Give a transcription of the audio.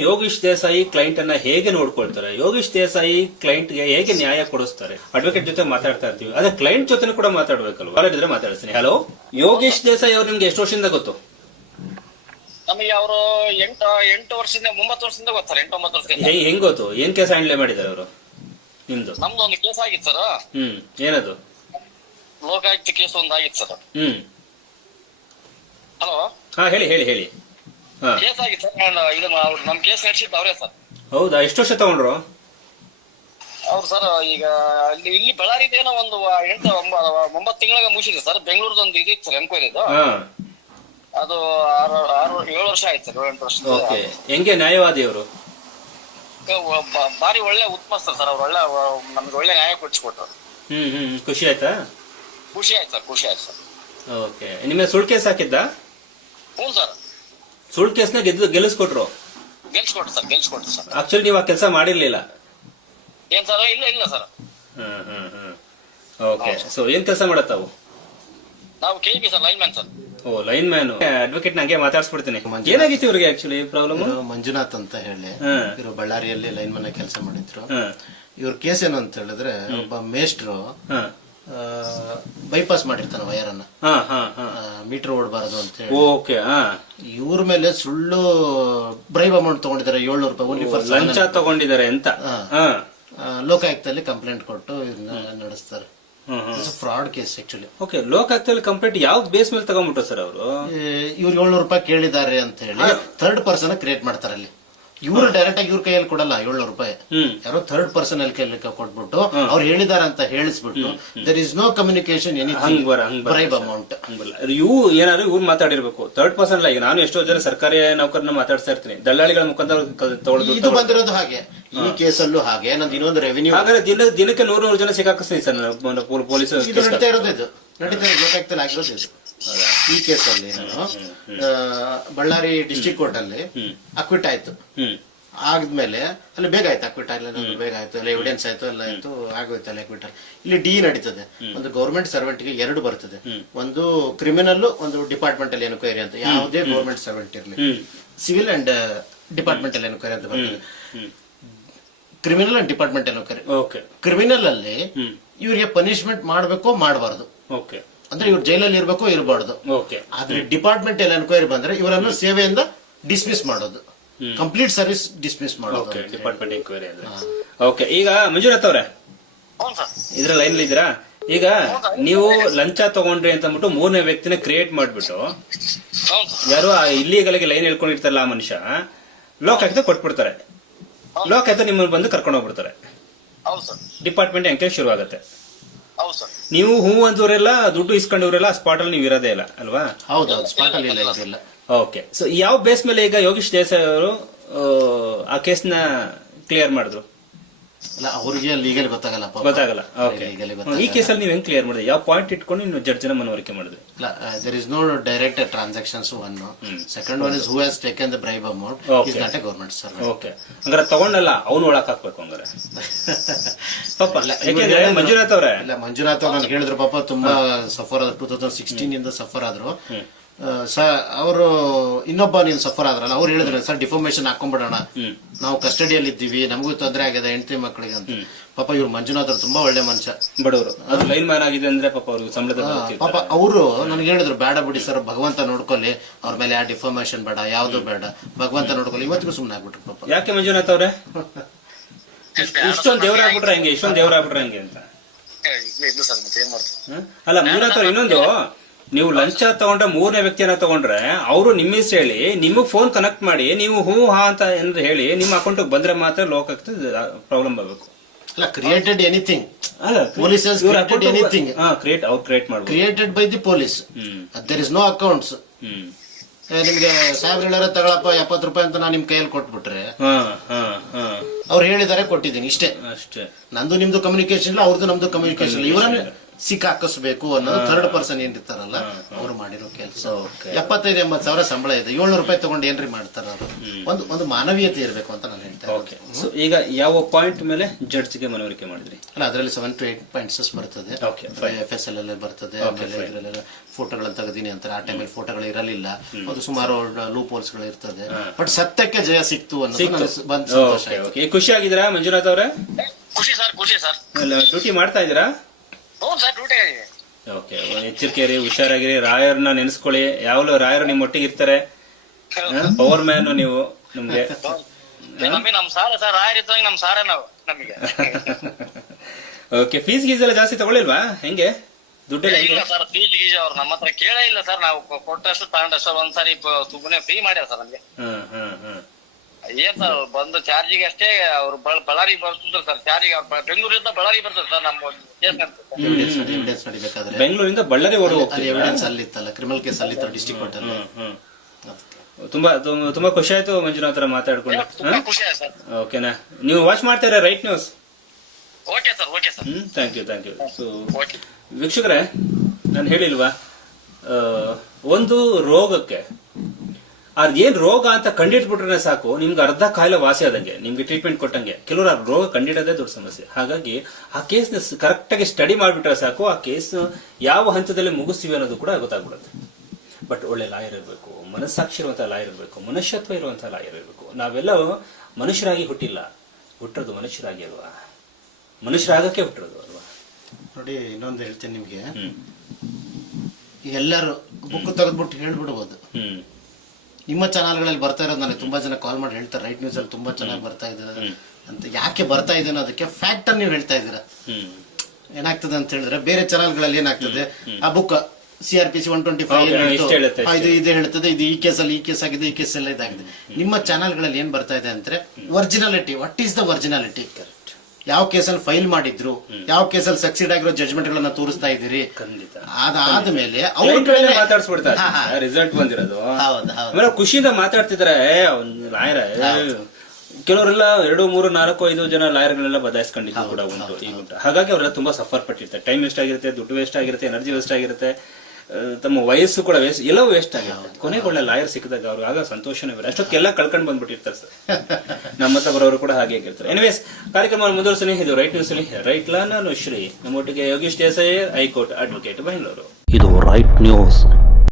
Yogish Desai client ಅನ್ನ ಹೇಗೆ ನೋಡ್ಕೊಳ್ತಾರೆ? ಯೋಗೀಶ್ ದೇಸಾಯಿ ಕ್ಲೈಂಟ್ಗೆ ಹೇಗೆ ನ್ಯಾಯ ಕೊಡಿಸ್ತಾರೆ? ಅಡ್ವೊಕೇಟ್ ಜೊತೆ ಮಾತಾಡ್ತಾ ಇರ್ತೀವಿ. ಅದೇ ಕ್ಲೈಂಟ್ ಜೊತೆ ಕೂಡ ಮಾತಾಡ್ಬೇಕಲ್ವಾ? ಇದ್ರೆ ಮಾತಾಡ್ತೀನಿ ಹಲೋ ಯೋಗೀಶ್ ದೇಸಾಯಿ ಅವ್ರು ನಿಮ್ಗೆ ಎಷ್ಟು ವರ್ಷದಿಂದ ಗೊತ್ತು? ನಮಗೆ ಅವರು ಎಂಟು ಎಂಟು ವರ್ಷದಿಂದ ಒಂಬತ್ತು ವರ್ಷದಿಂದ ಗೊತ್ತಾರೆ ಎಂಟು ಒಂಬತ್ತು ವರ್ಷದಿಂದ. ಹೆ- ಹೆಂಗ್ ಗೊತ್ತು? ಏನ್ ಕೇಸ್ ಹ್ಯಾಂಡ್ಲೆ ಮಾಡಿದಾರೆ ಅವರು? ನಿಮ್ದು? ನಮ್ದು ಒಂದು ಕೇಸ್ ಆಗಿತ್ತು ಸರ್ ಹ್ಮ್ ಏನದು? ಲೋಕಾಯುಕ್ತ ಕೇಸ್ ಒಂದು ಆಗಿತ್ತು ಸರ್ ಹ್ಮ್. ಹಲೋ ಹಾ ಹೇಳಿ ಹೇಳಿ ಹೇಳಿ. ಕೇಸ್ ಆಗಿತ್ತು ಸರ್ ನಾನು ಇದು ಅವ್ರು ನಮ್ ಕೇಸ್ ನಡೆಸಿದ್ದು ಅವರೇ ಸರ್. ಹೌದಾ? ಎಷ್ಟು ವರ್ಷ ತಗೊಂಡ್ರು? ಅವ್ರು ಸರ್ ಈಗ ಅಲ್ಲಿ ಇಲ್ಲಿ ಬಳ್ಳಾರಿದೇನೋ ಒಂದು ಎಂಟು ಒಂಬ- ಒಂಬತ್ತು ತಿಂಗಳಿಗೆ ಮುಗಿಸಿದೆ ಸರ್ ಬೆಂಗಳೂರದ ಒಂದು ಇದಿತ್ತು ಸರ್ ಎಂಕ್ವೈರಿದು ಹಾ. ಅದು ಆರು ಆರು ಏಳು ವರ್ಷ ಆಯ್ತು ಸರ್ ಏಳು ಎಂಟು ವರ್ಷ ಓಕೆ. ಹೆಂಗೆ ನ್ಯಾಯವಾದಿ ಅವರು ಬಾರಿ ಒಳ್ಳೆ ಉತ್ಮಸ್ತರು ಸರ್ ಅವ್ರು ಒಳ್ಳೆ ನಮ್ಗೆ ಒಳ್ಳೆ ನ್ಯಾಯ ಕೊಡಿಸ್ಕೊಟ್ರು ಹ್ಮ್ ಹ್ಮ್ ಖುಷಿ ಆಯ್ತಾ? ಖುಷಿ ಆಯ್ತು ಸರ್ ಖುಷಿ ಆಯ್ತು ಸರ್. ಓಕೆ. ನಿಮ್ಮ ಸುಳ್ಳು ಕೇಸ್ ಹಾಕಿದ್ದ? ಹ್ಞೂ ಸರ್. ಸುಳ್ಳು ಕೇಸ್ನ ಗೆದ್ದು ಗೆಲ್ಲಿಸ್ಕೊಟ್ರು. ಗೆಲ್ಸ್ಕೊಟ್ರು ಸರ್ ಗೆಲ್ಸ್ಕೊಟ್ರು ಸರ್. ಆಕ್ಚುಲಿ ನೀವು ಆ ಕೆಲಸ ಮಾಡಿರ್ಲಿಲ್ಲ. ಏನ್ ಸರ್ ಇಲ್ಲ ಇಲ್ಲ sir. Hmm hmm hmm. Okay so ಏನ್ ಕೆಲಸ ಮಾಡತ್ತಾವು ನಾವು ಕೆ ಸರ್ ಲೈನ್ ಮ್ಯಾನ್ ಸರ್. ಓ ಲೈನ್ ಮ್ಯಾನ್. ಅಡ್ವೊಕೇಟ್ ನಂಗೆ ಮಾತಾಡ್ಸ್ಬಿಡ್ತೀನಿ. ಏನಾಗಿತ್ತು ಇವ್ರಿಗೆ ಆಕ್ಚುಲಿ ಪ್ರಾಬ್ಲಮ್ ಇವರು ಮಂಜುನಾಥ್ ಅಂತ ಹೇಳಿ. ಹ್ಮ್. ಇವರು ಬಳ್ಳಾರಿಯಲ್ಲಿ ಲೈನ್ ಮನೆ ಕೆಲಸ ಮಾಡಿದ್ರು. ಹ್ಮ್ ಇವ್ರ ಕೇಸ್ ಏನು ಅಂತ ಹೇಳಿದ್ರೆ ಒಬ್ಬ ಮೇಸ್ಟ್ರು ಹಾ. ಬೈಪಾಸ್ ಮಾಡಿರ್ತಾನೆ ವೈರ್ ಅನ್ನ. ಹಾ ಹಾ ಹಾ. ಮೀಟರ್ ಓಡಬಾರದು ಅಂತ ಹೇಳಿ. ಓಕೆ ಇವ್ರ ಮೇಲೆ ಸುಳ್ಳು ಬ್ರೈಬ್ ಅಮೌಂಟ್ ತಗೊಂಡಿದ್ದಾರೆ ಏಳ್ನೂರು ರೂಪಾಯಿ ಓನ್ಲಿ ಫಾರ್ ಲಂಚ ತಗೊಂಡಿದ್ದಾರೆ ಅಂತ? ಲೋಕಾಯುಕ್ತಲ್ಲಿ ಕಂಪ್ಲೇಂಟ್ ಕೊಟ್ಟು ಇದನ್ನ ನಡೆಸ್ತಾರೆ. ಫ್ರಾಡ್ ಕೇಸ್ ಆಕ್ಚುಲಿ ಓಕೆ ಲೋಕಾಯುಕ್ತದಲ್ಲಿ ಕಂಪ್ಲೇಂಟ್ ಯಾವ ಬೇಸ್ ಮೇಲೆ ತಗೊಂಡ್ಬಿಟ್ರು ಸರ್ ಅವರು? ಇವ್ರು ಏಳ್ನೂರು ರೂಪಾಯಿ ಕೇಳಿದ್ದಾರೆ ಅಂತ ಹೇಳಿ ಥರ್ಡ್ ಪರ್ಸನ್ ಕ್ರಿಯೇಟ್ ಮಾಡ್ತಾರೆ ಅಲ್ಲಿ. ಇವ್ರು ಡೈರೆಕ್ಟ್ ಆಗಿ ಇವ್ರ ಕೈಯಲ್ಲಿ ಕೊಡಲ್ಲ ಏಳ್ನೂರು ರೂಪಾಯಿ. ಯಾರೋ ಥರ್ಡ್ ಪರ್ಸನ್ ಅಲ್ಲಿ ಕೈಯಲ್ಲಿ ಕೊಟ್ಬಿಟ್ಟು ಅವ್ರು ಹೇಳಿದಾರ ಅಂತ ಹೇಳಿಸ್ಬಿಟ್ಟು there is no communication bribe amount ಇವು ಏನಾದ್ರು ಇವ್ರು ಮಾತಾಡಿರ್ಬೇಕು. ಥರ್ಡ್ ಪರ್ಸನ್ ಅಲ್ಲ ಈಗ ನಾನು ಎಷ್ಟೋ ಜನ ಸರ್ಕಾರಿ ನೌಕರನ್ನ ಮಾತಾಡ್ತಾ ಇರ್ತೀನಿ. ದಲ್ಲಾಳಿಗಳ ಮುಖಾಂತರ ಇದು ತಗೊಳ್ಳೋದು ಬಂದಿರೋದು ಹಾಗೆ. ಈ ಕೇಸಲ್ಲೂ ಹಾಗೆ. ನಂದು ಇನ್ನೊಂದು ರೆವಿನ್ಯೂ ಹಾಗಾದ್ರೆ ದಿನ ದಿನಕ್ಕೆ ನೂರು ನೂರು ಜನ ಸಿಕ್ಕಾಕಿಸ್ತೀನಿ ಸರ್. ಪೊಲೀಸ್ ಇದು ನಡೀತಾ ಇರೋದು ಇದು. ನಡೀತಾ ಲೋಕಾಯುಕ್ತಲ್ಲಿ ಆಗಿರೋದು ಇದು. ಈ ಕೇಸಲ್ಲಿ ನಾನು ಬಳ್ಳಾರಿ ಡಿಸ್ಟಿಕ್ ಕೋರ್ಟ್ ಅಲ್ಲಿ ಅಕ್ವಿಟ್ ಆಯ್ತು. ಆಗದ್ಮೇಲೆ ಆದ್ಮೇಲೆ ಅಲ್ಲಿ ಬೇಗ ಆಯ್ತು ಅಕ್ವಿಟ್ ಆಗಲಿ ಬೇಗ ಆಯ್ತು ಎಲ್ಲ ಎವಿಡೆನ್ಸ್ ಆಯ್ತು ಎಲ್ಲ ಆಯ್ತು ಆಗೋಯ್ತು ಅಲ್ಲಿ ಅಕ್ವಿಟ್ ಇಲ್ಲಿ ಡಿ ನಡೀತದೆ. ಒಂದು ಗೌರ್ಮೆಂಟ್ ಸರ್ವೆಂಟ್ಗೆ ಎರಡು ಬರ್ತದೆ. ಒಂದು ಕ್ರಿಮಿನಲ್ ಒಂದು ಡಿಪಾರ್ಟ್ಮೆಂಟ್ ಅಲ್ಲಿ ಎನ್ಕ್ವೈರಿ ಅಂತ. ಯಾವುದೇ ಗೌರ್ಮೆಂಟ್ ಸರ್ವೆಂಟ್ ಇರಲಿ. ಸಿವಿಲ್ ಅಂಡ್ ಡಿಪಾರ್ಟ್ಮೆಂಟ್ ಅಲ್ಲಿ ಎನ್ಕ್ವೈರಿ ಅಂತ ಬರ್ತದೆ. Criminal and department enquiry criminal ಅಲ್ಲಿ ಇವರಿಗೆ ಪನಿಷ್ಮೆಂಟ್ ಮಾಡಬೇಕೋ ಮಾಡಬಾರದು. ಓಕೆ ಅಂದ್ರೆ ಇವ್ರು ಜೈಲಲ್ಲಿ ಇರಬೇಕು ಇರಬಾರ್ದು. ಓಕೆ ಆದ್ರೆ ಡಿಪಾರ್ಟ್ಮೆಂಟ್ ಎಲ್ಲ ಎನ್ಕ್ವೈರಿ ಬಂದ್ರೆ ಇವರನ್ನು ಸೇವೆಯಿಂದ ಡಿಸ್ಮಿಸ್ ಮಾಡೋದು. ಕಂಪ್ಲೀಟ್ ಸರ್ವಿಸ್ ಡಿಸ್ಮಿಸ್ ಮಾಡೋದು ಓಕೆ ಡಿಪಾರ್ಟ್ಮೆಂಟ್ ಎನ್ಕ್ವೈರಿ ಅಂದ್ರೆ. ಓಕೆ ಈಗ ಮಂಜುನಾಥ್ ಅವ್ರೆ. ಸರ್. ಇದ್ರ ಲೈನ್ ಇದ್ದೀರಾ? ಈಗ ನೀವು ಲಂಚ ತಗೊಂಡ್ರಿ ಅಂತ ಅಂದ್ಬಿಟ್ಟು ಮೂರನೇ ವ್ಯಕ್ತಿನ ಕ್ರಿಯೇಟ್ ಮಾಡ್ಬಿಟ್ಟು ಯಾರು ಆ ಇಲ್ಲಿಗಳಿಗೆ ಲೈನ್ ಹೇಳ್ಕೊಂಡಿರ್ತಾರಲ್ಲ ಆ ಮನುಷ್ಯ ಲೋಕಾಯುಕ್ತ ಕೊಟ್ಬಿಡ್ತಾರೆ. ಲೋಕಾಯುಕ್ತ ನಿಮ್ಮನ್ನು ಬಂದು ಕರ್ಕೊಂಡು ಹೋಗ್ಬಿಡ್ತಾರೆ. ಹೌದು ಸರ್. ಡಿಪಾರ್ಟ್ಮೆಂಟ್ ಎಂಕ್ವೈರಿ ಶುರು ಆಗುತ್ತೆ ನೀವು ಹೂ ಅಂದವರೆಲ್ಲ ದುಡ್ಡು ಇಸ್ಕೊಂಡವರೆಲ್ಲ ಸ್ಪಾಟ್ ಅಲ್ಲಿ ನೀವು ಇರೋದೇ ಇಲ್ಲ ಅಲ್ವಾ? ಹೌದೌದು ಸ್ಪಾಟ್ ಅಲ್ಲಿ ಇಲ್ಲ ಇದಿಲ್ಲ ಓಕೆ ಸೊ ಯಾವ ಬೇಸ್ ಮೇಲೆ ಈಗ ಯೋಗೀಶ್ ದೇಸಾಯಿ ಅವರು ಆ ಕೇಸ್ನ ಕ್ಲಿಯರ್ ಮಾಡಿದ್ರು? ಅಲ್ಲ ಅವ್ರಿಗೆ ಲೀಗಲ್ ಗೊತ್ತಾಗಲ್ಲ ಪಾಪ. ಗೊತ್ತಾಗಲ್ಲ. ಓಕೆ Legally ಈ ಗೊತ್ತಾಗಲ್ಲ. ಕೇಸಲ್ಲಿ ನೀವು ಹೆಂಗ್ ಕ್ಲಿಯರ್ ಮಾಡಿದ್ರಿ? ಯಾವ ಪಾಯಿಂಟ್ ಇಟ್ಕೊಂಡು ನೀವು ಜಡ್ಜ್ನ ಮನವರಿಕೆ ಮಾಡಿದ್ರಿ? There is no direct transactions one second one is who has taken the bribe amount Okay. Is not a government servant okay ಅಂದ್ರೆ ತಗೊಂಡಲ್ಲ ಅವ್ನು ಒಳಕ್ ಹಾಕ್ಬೇಕು ಹಂಗಾರೆ. ಪಾಪ ಯಾಕೆಂದ್ರೆ ಮಂಜುನಾಥ್ ಅವ್ರೆ. ಇಲ್ಲ ಮಂಜುನಾಥ್ ಅವ್ರು ನನ್ಗೆ ಹೇಳಿದ್ರು ಪಾಪ ತುಂಬಾ ಸಫರ್ ಆದ್ರು. ಟೂ ತೌಸಂಡ್ ಸಿಕ್ಸ್ಟೀನ್ ಇಂದ ಸಫರ್ ಆದ್ರು. ಅವರು ಇನ್ನೊಬ್ಬ ನೀನು ಸಫರ್ ಆದ್ರಲ್ಲ ಅವ್ರು ಹೇಳಿದ್ರೆ ಸರ್ ಡಿಫಾರ್ಮೇಶನ್ ಹಾಕೊಂಡ್ಬಿಡೋಣ ನಾವು ಕಸ್ಟಡಿಯಲ್ಲಿ ಇದ್ದೀವಿ ನಮಗೂ ತೊಂದರೆ ಆಗಿದೆ ಹೆಂಡತಿ ಮಕ್ಕಳಿಗೆ ಅಂತ. ಪಾಪ ಇವ್ರು ಮಂಜುನಾಥ್ ಅವ್ರು ತುಂಬಾ ಒಳ್ಳೆ ಮನುಷ್ಯ. ಬಡವರು. ಅದು ಲೈನ್ ಮ್ಯಾನ್ ಆಗಿದೆ ಅಂದ್ರೆ ಪಾಪ ಅವ್ರಿಗೆ ಸಂಬಳದ ಪಾಪ ಅವರು ನನಗೆ ಹೇಳಿದ್ರು ಬೇಡ ಬಿಡಿ ಸರ್ ಭಗವಂತ ನೋಡ್ಕೊಳ್ಳಿ. ಅವ್ರ ಮೇಲೆ ಆ ಡಿಫಾರ್ಮೇಶನ್ ಬೇಡ ಯಾವ್ದು ಬೇಡ. ಭಗವಂತ ನೋಡ್ಕೊಳ್ಳಿ. ಇವತ್ತಿಗೂ ಸುಮ್ಮನೆ ಆಗ್ಬಿಟ್ರು ಪಾಪ. ಯಾಕೆ ಮಂಜುನಾಥ್ ಅವ್ರೆ? ಇಷ್ಟೊಂದು ದೇವರಾಗ್ಬಿಟ್ರೆ ಹೆಂಗೆ? ಇಷ್ಟೊಂದು ದೇವರಾಗ್ಬಿಟ್ರೆ ಹೆಂಗೆ ಅಂತ? ಇಲ್ಲ ಇಲ್ಲ ಸರ್ ಮತ್ತೆ ಏನ್ ಮಾಡ್ತೀವಿ ಅಲ್ಲ ಮಂಜುನಾಥ್ ಅವ್ರ ಇನ್ನೊಂದು. ನೀವು ಲಂಚ ತಗೊಂಡ್ರೆ ಮೂರನೇ ವ್ಯಕ್ತಿಯನ್ನ ತಗೊಂಡ್ರೆ ಅವರು ನಿಮ್ಮ ಹೆಸ್ರು ಹೇಳಿ ನಿಮಗೆ ಫೋನ್ ಕನೆಕ್ಟ್ ಮಾಡಿ ನೀವು ಹೂ ಹಾ ಅಂತ ಏನಾದ್ರು ಹೇಳಿ ನಿಮ್ಮ ಅಕೌಂಟ್ ಬಂದ್ರೆ ಮಾತ್ರ ಲೋಕಕ್ಕೆ ಪ್ರಾಬ್ಲಮ್ ಬರಬೇಕು ಅಲ್ಲ ಕ್ರಿಯೇಟೆಡ್ ಎನಿಥಿಂಗ್ ಹಾ ಪೊಲೀಸ್ ಹಾ ಕ್ರಿಯೇಟ್ ಅವ್ರು ಕ್ರಿಯೇಟ್ ಮಾಡಿ created by the police hmm. There is no accounts hmm. ನಿಮ್ಗೆ ಸಾವಿರ ಹೇಳಾರ ತಗೊಳಪ್ಪ ಎಪ್ಪತ್ ರೂಪಾಯಿ ಅಂತ ನಾನು ನಿಮ್ ಕೈಯಲ್ಲಿ ಕೊಟ್ಬಿಟ್ರೆ ಹಾ ಹಾ ಹಾ. ಅವ್ರು ಹೇಳಿದಾರೆ ಕೊಟ್ಟಿದ್ದೀನಿ ಇಷ್ಟೇ. ಅಷ್ಟೇ. ನಂದು ನಿಮ್ದು ಕಮ್ಯುನಿಕೇಶನ್ ಇಲ್ಲ ಅವ್ರದ್ದು ನಮ್ದು ಕಮ್ಯುನಿಕೇಶನ್ ಇವರನ್ನ ಸಿಕ್ಕಾಕಿಸ್ಬೇಕು ಅನ್ನೋದು ಥರ್ಡ್ ಪರ್ಸನ್ ಏನ್ ಇರ್ತಾರಲ್ಲ ಅವ್ರು ಮಾಡಿರೋ ಕೆಲಸ. ಎಪ್ಪತ್ತೈದು ಎಂಬತ್ತು ಸಾವಿರ ಸಂಬಳ ಇದೆ. ಏಳ್ನೂರು ರೂಪಾಯಿ ತಗೊಂಡು ಏನ್ರಿ ಮಾಡ್ತಾರ ಅವರು? ಒಂದು ಒಂದು ಮಾನವೀಯತೆ ಇರಬೇಕು ಅಂತ ನಾನು ಹೇಳ್ತೇನೆ. ಸೊ ಈಗ ಯಾವ ಪಾಯಿಂಟ್ ಮೇಲೆ ಜಡ್ಜ್ಗೆ ಮನವರಿಕೆ ಮಾಡಿದ್ರಿ? ಅಲ್ಲ ಅದರಲ್ಲಿ ಸೆವೆನ್ ಟು ಏಟ್ ಪಾಯಿಂಟ್ಸ್ ಬರ್ತದೆ. ಎಫ್ ಎಸ್ ಎಲ್ ಅಲ್ಲಿ ಬರ್ತದೆ. ಆಮೇಲೆ ಇದರಲ್ಲೆಲ್ಲ ಫೋಟೋಗಳನ್ನ ತೆಗೆದೀನಿ ಅಂತಾರೆ. ಆ ಟೈಮಲ್ಲಿ ಫೋಟೋಗಳು ಇರಲಿಲ್ಲ. ಅದು ಸುಮಾರು ಲೂಪ್ ಹೋಲ್ಸ್ಗಳು ಇರ್ತದೆ. ಬಟ್ ಸತ್ಯಕ್ಕೆ ಜಯ ಸಿಕ್ತು ಅನ್ನೋದು ಖುಷಿ ಆಗಿದ್ದೀರಾ ಮಂಜುನಾಥ್ ಅವರೇ? ಖುಷಿ ಸರ್ ಖುಷಿ ಸರ್. ಡ್ಯೂಟಿ ಮಾಡ್ತಾ ಇದ್ದೀರಾ? ಓಕೆ ಎಚ್ಚರಿಕೆ ರೀ ಹುಷಾರಾಗಿರಿ. ರಾಯರ್ನ ನೆನೆಸ್ಕೊಳ್ಳಿ. ಯಾವಾಗಲೂ ರಾಯರು ನಿಮ್ಮ ಒಟ್ಟಿಗೆ ಇರ್ತಾರೆ ಪವರ್ ಮ್ಯಾನ್ ನೀವು ನಮ್ಗೆ. ನಮ್ ಸಾರ ಸರ್ ಆಯ್ತು ನಮ್ ಸಾರ ನಾವು ನಮಗೆ. ಓಕೆ ಫೀಸ್ ಗೀಸ್ ಎಲ್ಲ ಜಾಸ್ತಿ ತಗೊಳ್ಳಿಲ್ವಾ? ಹೆಂಗೆ? ದುಡ್ಡೆಲ್ಲ ಇಲ್ಲ ಸರ್ ಫೀಸ್ ಗೀಸ್ ಅವ್ರು ನಮ್ಮ ಹತ್ರ ಕೇಳೇ ಇಲ್ಲ ಸರ್. ನಾವು ಕೊಟ್ಟಷ್ಟು ತಗೊಂಡಷ್ಟು ಒಂದ್ಸಾರಿ ಸುಮ್ಮನೆ ಫ್ರೀ ಮಾಡ್ಯಾರ ಸರ್ ನಮ್ಗೆ. ಹ್ಮ್ ಹ್ಮ್ ಹ್ಮ್. ಏನ್ ಸರ್ ಬಂದು ಚಾರ್ಜಿಗೆ ಅಷ್ಟೇ ಅವ್ರು ಬಳ್ಳಾರಿ ಬರ್ತಿದ್ರು ಸರ್ ಚಾರ್ಜಿಗೆ ಅವ್ರು ಬೆಂಗಳೂರಿಂದ ಬಳ್ಳಾರಿ ಬರ್ತದೆ ಸರ್ ನಮ್ಮ ಎವಿಡೆನ್ಸ್ ಬೆಂಗಳೂರಿಂದ ಬಳ್ಳಾರಿ ಓಡಿ ಅಲ್ಲಿ ಎವಿಡೆನ್ಸ್ ಅಲ್ಲಿತ್ತಲ್ಲ ಕ್ರಿಮಿನಲ್ ಕೇಸ್ ಅಲ್ಲಿತ್ತು ಡಿಸ್ಟ್ರಿಕ್ಟ್ ಕೋರ್ಟ್ ಅಲ್ಲಿ. ತುಂಬಾ ತುಂಬ- ತುಂಬಾ ಖುಷಿ ಆಯ್ತು ಮಂಜುನಾಥ್ ಹತ್ರ ಮಾತಾಡ್ಕೊಂಡು. ತುಂಬಾ ಖುಷಿ ಆಯ್ತು ಸರ್ ಓಕೆನಾ ನೀವು ವಾಚ್ ಮಾಡ್ತೀರಾ right news okay sir okay sir hmm thank you thank you so okay ವೀಕ್ಷಕರೇ ನಾನು ಹೇಳಿಲ್ವಾ? ಆ, ಒಂದು ರೋಗಕ್ಕೆ ಅದೇನ್ ರೋಗ ಅಂತ ಕಂಡಿಡ್ಬಿಟ್ರೆ ಸಾಕು ನಿಮ್ಗೆ ಅರ್ಧ ಕಾಯಿಲೆ ವಾಸಿ ಆದಂಗೆ ನಿಮ್ಗೆ ಟ್ರೀಟ್ಮೆಂಟ್ ಕೊಟ್ಟಂಗೆ. ಕೆಲವರು ಆ ರೋಗ ಕಂಡಿಡೋದೇ ದೊಡ್ಡ ಸಮಸ್ಯೆ. ಹಾಗಾಗಿ ಆ ಕೇಸ್ನ ಕರೆಕ್ಟ್ ಆಗಿ ಸ್ಟಡಿ ಮಾಡಿಬಿಟ್ರೆ ಸಾಕು ಆ ಕೇಸ್ ಯಾವ ಹಂತದಲ್ಲಿ ಮುಗಿಸ್ತೀವಿ ಅನ್ನೋದು ಕೂಡ ಗೊತ್ತಾಗ್ಬಿಡುತ್ತೆ. ಬಟ್ ಒಳ್ಳೆ ಲಾಯರ್ ಇರಬೇಕು ಮನಸ್ಸಾಕ್ಷಿ ಇರುವಂತಹ ಲಾಯರ್ ಇರಬೇಕು ಮನುಷ್ಯತ್ವ ಇರುವಂತಹ ಲಾಯರ್ ಇರಬೇಕು. ನಾವೆಲ್ಲ ಮನುಷ್ಯರಾಗಿ ಹುಟ್ಟಿಲ್ಲ ಹುಟ್ಟಿರೋದು ಮನುಷ್ಯರಾಗಿ ಅಲ್ವಾ? ಮನುಷ್ಯರಾಗಕ್ಕೆ ಹುಟ್ಟಿರೋದು ಅಲ್ವಾ? ನೋಡಿ ಇನ್ನೊಂದು ಹೇಳ್ತೀನಿ ನಿಮ್ಗೆ. ಎಲ್ಲರೂ ಬುಕ್ ತೆಗೆದ್ಬಿಟ್ಟು ಹೇಳ್ಬಿಡ್ಬೋದು. ಹ್ಮ್. ನಿಮ್ಮ ಚಾನಲ್ಗಳಲ್ಲಿ ಬರ್ತಾ ಇರೋದು ನನಗೆ ತುಂಬಾ ಜನ ಕಾಲ್ ಮಾಡಿ ಹೇಳ್ತಾರೆ ರೈಟ್ ನ್ಯೂಸ್ ಅಲ್ಲಿ ತುಂಬಾ ಚೆನ್ನಾಗಿ ಬರ್ತಾ ಇದೆ ಅಂತ. ಯಾಕೆ ಬರ್ತಾ ಇದೆ ಅನ್ನೋದಕ್ಕೆ ಫ್ಯಾಕ್ಟ್ ಅನ್ನು ನೀವು ಹೇಳ್ತಾ ಇದ್ದೀರಾ? ಏನಾಗ್ತದೆ ಅಂತ ಹೇಳಿದ್ರೆ ಬೇರೆ ಚಾನಲ್ಗಳಲ್ಲಿ ಏನಾಗ್ತದೆ? ಆ book C R P C one twenty five ಇದು ಇದು ಹೇಳ್ತದೆ ಇದು ಈ ಕೇಸಲ್ಲಿ ಈ ಕೇಸ್ ಆಗಿದೆ ಈ ಕೇಸ್ ಎಲ್ಲ ಇದಾಗಿದೆ. ನಿಮ್ಮ ಚಾನಲ್ಗಳಲ್ಲಿ ಏನ್ ಬರ್ತಾ ಇದೆ ಅಂದ್ರೆ originality what is the originality ಯಾವ ಕೇಸಲ್ಲಿ ಫೈಲ್ ಮಾಡಿದ್ರು ಯಾವ ಕೇಸಲ್ಲಿ ಸಕ್ಸೀಡ್ ಆಗಿರೋ ಜಜ್ಮೆಂಟ್ ಗಳನ್ನ ತೋರಿಸ್ತಾ ಇದ್ದೀರಿ? ಖಂಡಿತ. ಅದಾದ್ಮೇಲೆ ಅವ್ರ ಕಡೆ ಮಾತಾಡ್ಸ್ಬಿಡ್ತಾರೆ. ರಿಸಲ್ಟ್ ಬಂದಿರೋದು. ಆಮೇಲೆ ಖುಷಿಯಿಂದ ಮಾತಾಡ್ತಿದಾರೆ ಲಾಯರ ಕೆಲವರೆಲ್ಲ ಎರಡು ಮೂರು ನಾಲ್ಕು ಐದು ಜನ ಲಾಯರ್ಗಳೆಲ್ಲ ಬದಲಾಯಿಸ್ಕೊಂಡಿದ್ದು ಕೂಡ ಉಂಟು ಹಾಗಾಗಿ ಅವರೆಲ್ಲ ತುಂಬಾ ಸಫರ್ ಪಟ್ಟಿರ್ತಾರೆ. ಟೈಮ್ ವೇಸ್ಟ್ ಆಗಿರುತ್ತೆ ದುಡ್ಡು ವೇಸ್ಟ್ ಆಗಿರುತ್ತೆ ಎನರ್ಜಿ ವೇಸ್ಟ್ ಆಗಿರುತ್ತೆ. ತಮ್ಮ ವಯಸ್ಸು ಕೂಡ ವೇಸ್ಟ್ ಎಲ್ಲವೂ ವೇಸ್ಟ್ ಆಗಿರುತ್ತೆ. ಕೊನೆಗೆ ಒಳ್ಳೆ ಲಾಯರ್ ಸಿಕ್ಕಿದಾಗ ಅವ್ರಿಗೆ ಆಗ ಸಂತೋಷನೇ ಬೇರೆ ಅಷ್ಟೊತ್ತೆಲ್ಲ ಕಳ್ಕೊಂಡು ಬಂದ್ಬಿಟ್ಟಿರ್ತಾರೆ ಸರ್. ನಮ್ಮ ಹತ್ರ ಬರೋರು ಕೂಡ ಹಾಗೆ ಆಗಿರ್ತಾರೆ ಎನಿವೇಸ್ ಕಾರ್ಯಕ್ರಮ ಮುಂದುವರಿಸಲಿ ಇದು ರೈಟ್ ನ್ಯೂಸ್ ಅಲ್ಲಿ ರೈಟ್ ಲಾ ನಾನು ಶ್ರೀ ನಮ್ಮೊಟ್ಟಿಗೆ Yogesh Desai high court advocate Bengaluru ಇದು ರೈಟ್ ನ್ಯೂಸ್